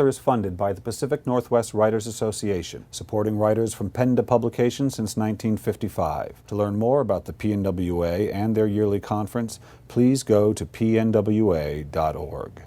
Author is funded by the Pacific Northwest Writers Association, supporting writers from pen to publication since 1955. To learn more about the PNWA and their yearly conference, please go to pnwa.org.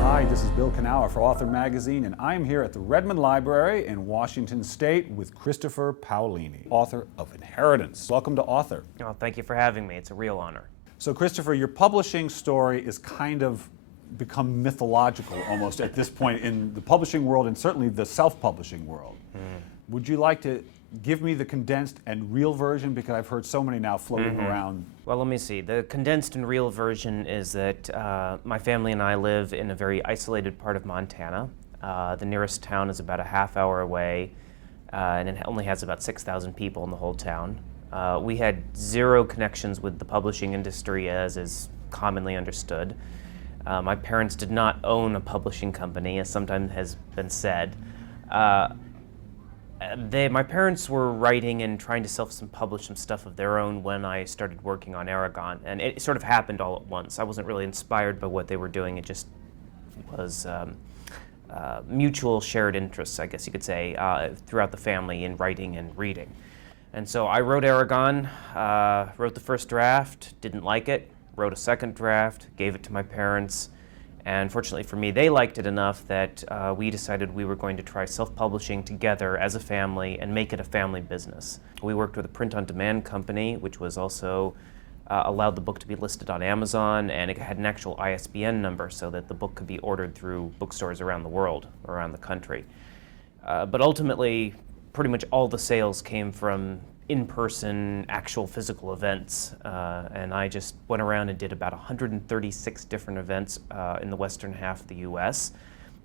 Hi, this is Bill Kenower for Author Magazine, and I'm here at the Redmond Library in Washington State with Christopher Paolini, author of Inheritance. Welcome to Author. Oh, thank you for having me. It's a real honor. So, Christopher, your publishing story is kind of become mythological almost at this point in the publishing world and certainly the self-publishing world. Would you like to give me the condensed and real version, because I've heard so many now floating around? Well, let me see. The condensed and real version is that my family and I live in a very isolated part of Montana. The nearest town is about a half hour away, and it only has about 6,000 people in the whole town. We had zero connections with the publishing industry, as is commonly understood. My parents did not own a publishing company, as sometimes has been said. My parents were writing and trying to self-publish some stuff of their own when I started working on Aragon, and it sort of happened all at once. I wasn't really inspired by what they were doing. It just was mutual shared interests, I guess you could say, throughout the family in writing and reading. And so I wrote Aragon, wrote the first draft, didn't like it, wrote a second draft, gave it to my parents, and fortunately for me, they liked it enough that we decided we were going to try self-publishing together as a family and make it a family business. We worked with a print-on-demand company, which was also allowed the book to be listed on Amazon, and it had an actual ISBN number so that the book could be ordered through bookstores around the world, around the country. But ultimately, pretty much all the sales came from in-person, actual physical events, and I just went around and did about 136 different events in the western half of the U.S.,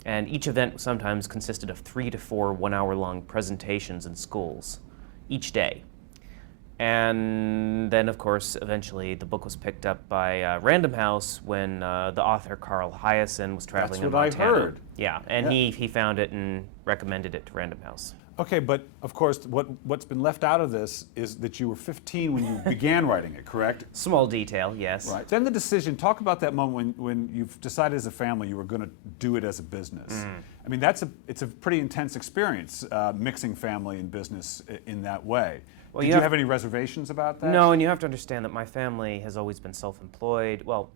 and each event sometimes consisted of 3 to 4 one-hour-long presentations in schools each day. And then, of course, eventually the book was picked up by Random House when the author Carl Hyacin was traveling in Montana. That's what I heard. Yeah, and he found it and recommended it to Random House. Okay, but of course, what's been left out of this is that you were 15 when you began writing it, correct? Small detail, yes. Right. Then the decision, talk about that moment when you've decided as a family you were going to do it as a business. I mean, it's a pretty intense experience, mixing family and business in that way. Well, Did you have any reservations about that? No, and you have to understand that my family has always been self-employed. Well,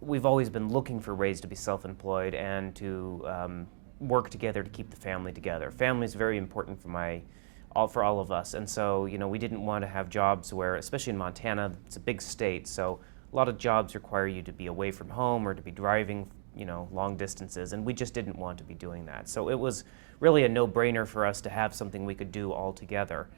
we've always been looking for ways to be self-employed and to work together to keep the family together. Family is very important for all of us, and so we didn't want to have jobs where, especially in Montana, it's a big state, so a lot of jobs require you to be away from home or to be driving long distances, and we just didn't want to be doing that. So it was really a no-brainer for us to have something we could do all together.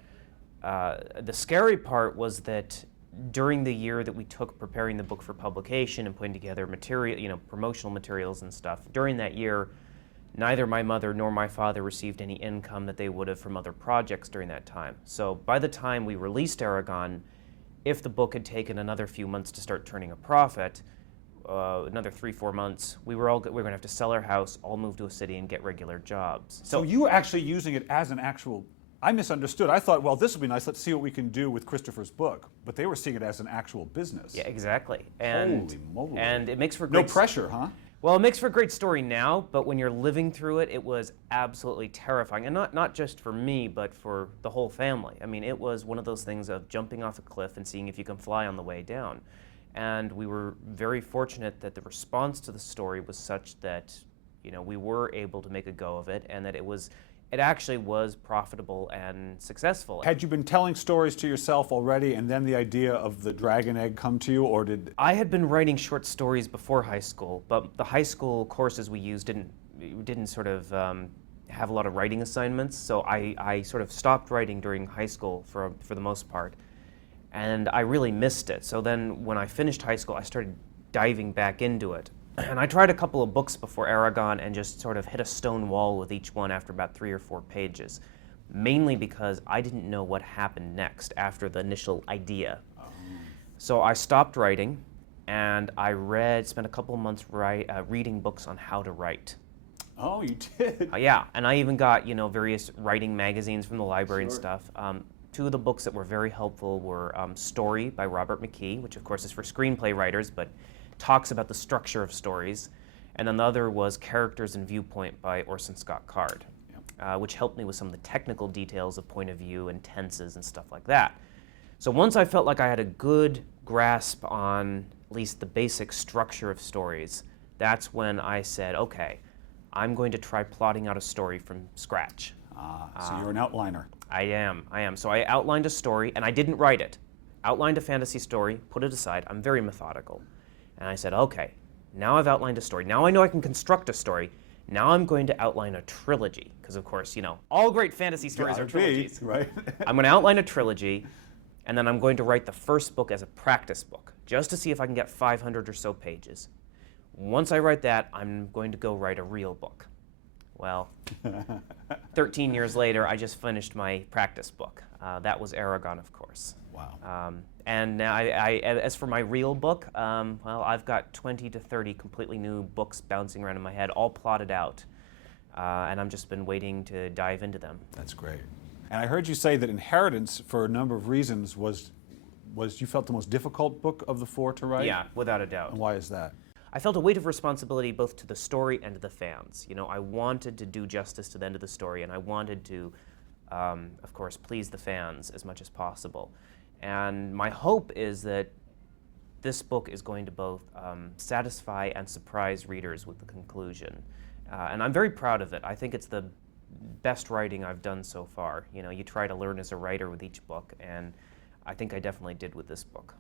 The scary part was that during the year that we took preparing the book for publication and putting together material, promotional materials and stuff, during that year, neither my mother nor my father received any income that they would have from other projects during that time. So by the time we released Aragon, if the book had taken another few months to start turning a profit, another 3-4 months, we were going to have to sell our house, all move to a city, and get regular jobs. So you were actually using it as an actual... I misunderstood. I thought, well, this will be nice. Let's see what we can do with Christopher's book. But they were seeing it as an actual business. Yeah, exactly. And, holy moly. And it makes for no pressure, huh? Well, it makes for a great story now, but when you're living through it, it was absolutely terrifying. And not just for me, but for the whole family. I mean, it was one of those things of jumping off a cliff and seeing if you can fly on the way down. And we were very fortunate that the response to the story was such that, we were able to make a go of it, and that it actually was profitable and successful. Had you been telling stories to yourself already, and then the idea of the dragon egg come to you, or did... I had been writing short stories before high school, but the high school courses we used didn't sort of have a lot of writing assignments, so I sort of stopped writing during high school for the most part, and I really missed it. So then when I finished high school, I started diving back into it. And I tried a couple of books before Aragon and just sort of hit a stone wall with each one after about 3 or 4 pages, mainly because I didn't know what happened next after the initial idea. So I stopped writing, and I spent a couple of months reading books on how to write. Oh, you did? Yeah, and I even got various writing magazines from the library and stuff. Two of the books that were very helpful were Story by Robert McKee, which of course is for screenplay writers, but talks about the structure of stories. And then the other was Characters and Viewpoint by Orson Scott Card, which helped me with some of the technical details of point of view and tenses and stuff like that. So once I felt like I had a good grasp on at least the basic structure of stories, that's when I said, okay, I'm going to try plotting out a story from scratch. So you're an outliner. I am. So I outlined a story, and I didn't write it. Outlined a fantasy story, put it aside. I'm very methodical. And I said, okay, now I've outlined a story. Now I know I can construct a story. Now I'm going to outline a trilogy. Because, of course, you know, all great fantasy stories are trilogies. Right? I'm going to outline a trilogy, and then I'm going to write the first book as a practice book, just to see if I can get 500 or so pages. Once I write that, I'm going to go write a real book. Well, 13 years later, I just finished my practice book. That was Aragon, of course. Wow. And now as for my real book, well, I've got 20 to 30 completely new books bouncing around in my head, all plotted out. And I've just been waiting to dive into them. That's great. And I heard you say that Inheritance, for a number of reasons, was you felt the most difficult book of the four to write? Yeah, without a doubt. And why is that? I felt a weight of responsibility both to the story and to the fans. You know, I wanted to do justice to the end of the story, and I wanted to, of course, please the fans as much as possible. And my hope is that this book is going to both satisfy and surprise readers with the conclusion. And I'm very proud of it. I think it's the best writing I've done so far. You know, you try to learn as a writer with each book, and I think I definitely did with this book.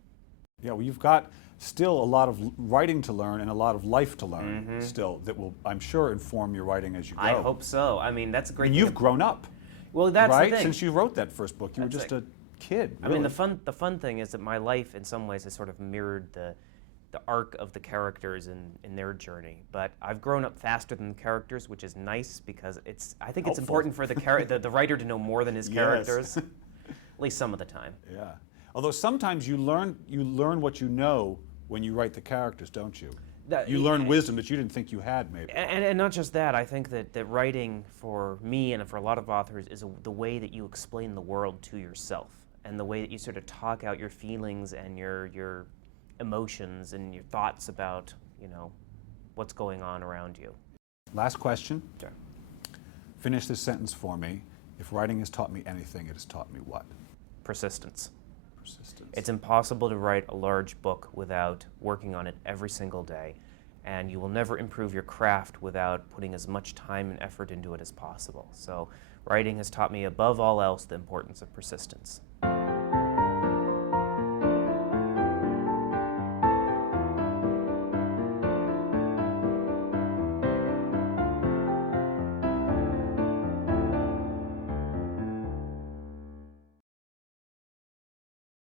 Yeah, well, you've got still a lot of writing to learn and a lot of life to learn still that will, I'm sure, inform your writing as you go. I hope so. I mean, that's a great And thing. you've grown up, Well, that's right? the thing. Since you wrote that first book, you were That's just it. a kid, I really. mean, the fun thing is that my life, in some ways, has sort of mirrored the arc of the characters in their journey. But I've grown up faster than the characters, which is nice because I think it's Helpful. important for the writer to know more than his Yes. characters, at least some of the time. Yeah. Although sometimes you learn what you know when you write the characters, don't you? You learn wisdom that you didn't think you had, maybe. And not just that, I think that writing for me and for a lot of authors is the way that you explain the world to yourself, and the way that you sort of talk out your feelings and your emotions and your thoughts about, you know, what's going on around you. Last question. Sure. Finish this sentence for me. If writing has taught me anything, it has taught me what? Persistence. Persistence. It's impossible to write a large book without working on it every single day, and you will never improve your craft without putting as much time and effort into it as possible. So writing has taught me above all else the importance of persistence.